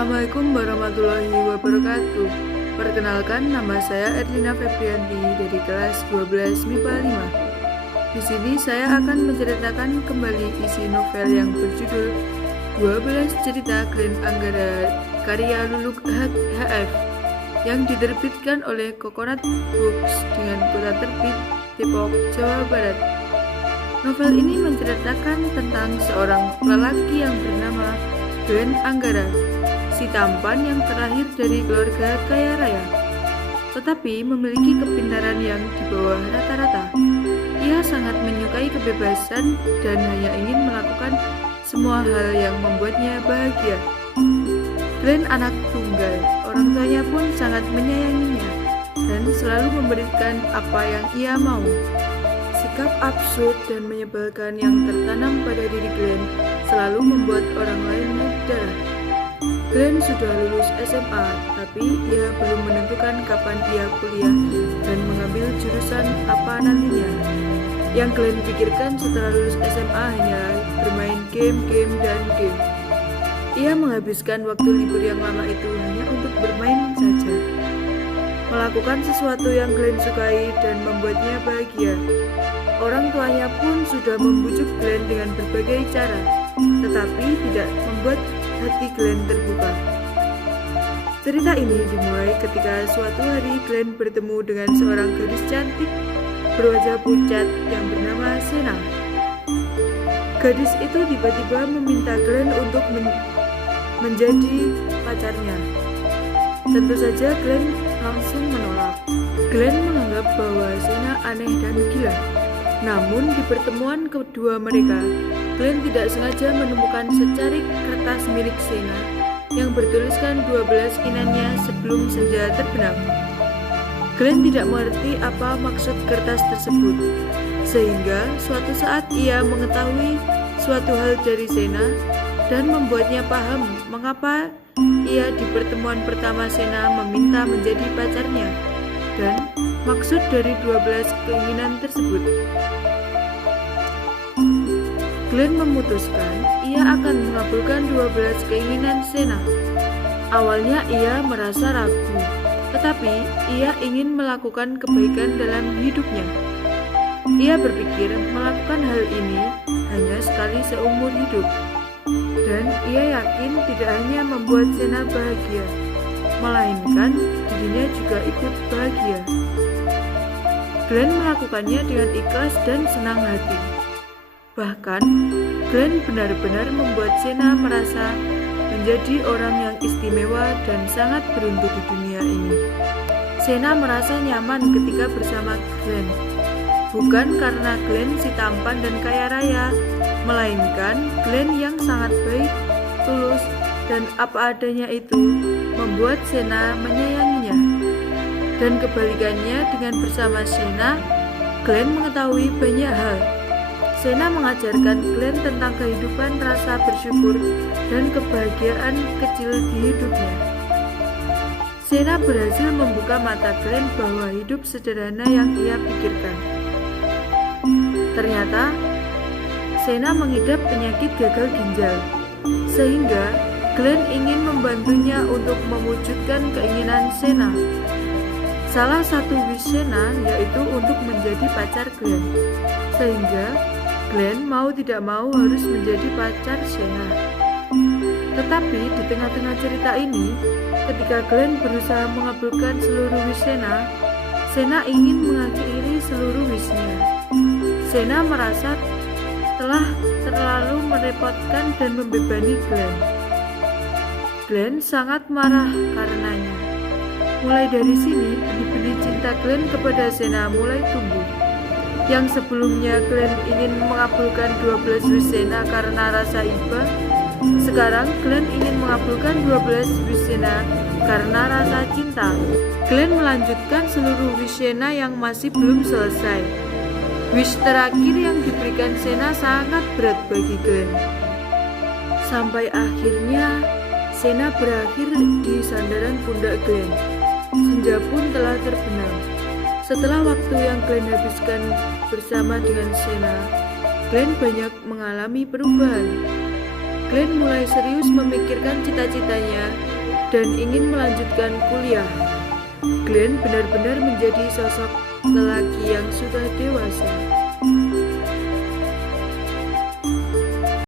Assalamualaikum warahmatullahi wabarakatuh. Perkenalkan, nama saya Erlina Febrianti dari kelas 12 MIPA 5. Di sini saya akan menceritakan kembali isi novel yang berjudul 12 Cerita Glenn Anggara karya Luluk HF yang diterbitkan oleh Coconut Books dengan kota terbit Depok, Jawa Barat. Novel ini menceritakan tentang seorang lelaki yang bernama Glenn Anggara, si tampan yang terakhir dari keluarga kaya raya, tetapi memiliki kepintaran yang di bawah rata-rata. Ia sangat menyukai kebebasan dan hanya ingin melakukan semua hal yang membuatnya bahagia. Glenn anak tunggal, orang tuanya pun sangat menyayanginya dan selalu memberikan apa yang ia mau. Sikap absurd dan menyebalkan yang tertanam pada diri Glenn selalu membuat orang lain naik darah. Glenn sudah lulus SMA, tapi ia belum menentukan kapan ia kuliah dan mengambil jurusan apa nantinya. Yang Glenn pikirkan setelah lulus SMA hanya bermain game. Ia menghabiskan waktu libur yang lama itu hanya untuk bermain saja, melakukan sesuatu yang Glenn sukai dan membuatnya bahagia. Orang tuanya pun sudah membujuk Glenn dengan berbagai cara, tetapi tidak membuat hati Glenn terbuka. Cerita ini dimulai ketika suatu hari Glenn bertemu dengan seorang gadis cantik berwajah pucat yang bernama Sena. Gadis itu tiba-tiba meminta Glenn untuk menjadi pacarnya. Tentu saja Glenn langsung menolak. Glenn menganggap bahwa Sena aneh dan gila. Namun di pertemuan kedua mereka, Glenn tidak sengaja menemukan secarik kertas milik Sena yang bertuliskan 12 inannya sebelum senja terbenam. Glenn tidak mengerti apa maksud kertas tersebut, sehingga suatu saat ia mengetahui suatu hal dari Sena dan membuatnya paham mengapa ia di pertemuan pertama Sena meminta menjadi pacarnya dan maksud dari 12 keinginan tersebut. Glenn memutuskan ia akan mengabulkan 12 keinginan Sena. Awalnya ia merasa ragu, tetapi ia ingin melakukan kebaikan dalam hidupnya. Ia berpikir melakukan hal ini hanya sekali seumur hidup, dan ia yakin tidak hanya membuat Sena bahagia, melainkan dirinya juga ikut bahagia. Glenn melakukannya dengan ikhlas dan senang hati. Bahkan, Glenn benar-benar membuat Sena merasa menjadi orang yang istimewa dan sangat beruntung di dunia ini. Sena merasa nyaman ketika bersama Glenn, bukan karena Glenn si tampan dan kaya raya, melainkan Glenn yang sangat baik, tulus, dan apa adanya itu membuat Sena menyayanginya. Dan kebalikannya, dengan bersama Sena, Glenn mengetahui banyak hal. Sena mengajarkan Glenn tentang kehidupan, rasa bersyukur, dan kebahagiaan kecil di hidupnya. Sena berhasil membuka mata Glenn bahwa hidup sederhana yang ia pikirkan. Ternyata, Sena mengidap penyakit gagal ginjal, sehingga Glenn ingin membantunya untuk mewujudkan keinginan Sena. Salah satu wish Sena yaitu untuk menjadi pacar Glenn, sehingga Glenn mau tidak mau harus menjadi pacar Sena. Tetapi di tengah-tengah cerita ini, ketika Glenn berusaha mengabulkan seluruh wish Sena, Sena ingin mengakhiri seluruh wishnya. Sena merasa telah terlalu merepotkan dan membebani Glenn. Glenn sangat marah karenanya. Mulai dari sini, benih-benih cinta Glenn kepada Sena mulai tumbuh. Yang sebelumnya Glenn ingin mengabulkan 12 wish Sena karena rasa iba, sekarang Glenn ingin mengabulkan 12 wish Sena karena rasa cinta. Glenn melanjutkan seluruh wish Sena yang masih belum selesai. Wish terakhir yang diberikan Sena sangat berat bagi Glenn. Sampai akhirnya Sena berakhir di sandaran pundak Glenn. Senja pun telah terbenam. Setelah waktu yang Glenn habiskan bersama dengan Sena, Glenn banyak mengalami perubahan. Glenn mulai serius memikirkan cita-citanya dan ingin melanjutkan kuliah. Glenn benar-benar menjadi sosok lelaki yang sudah dewasa.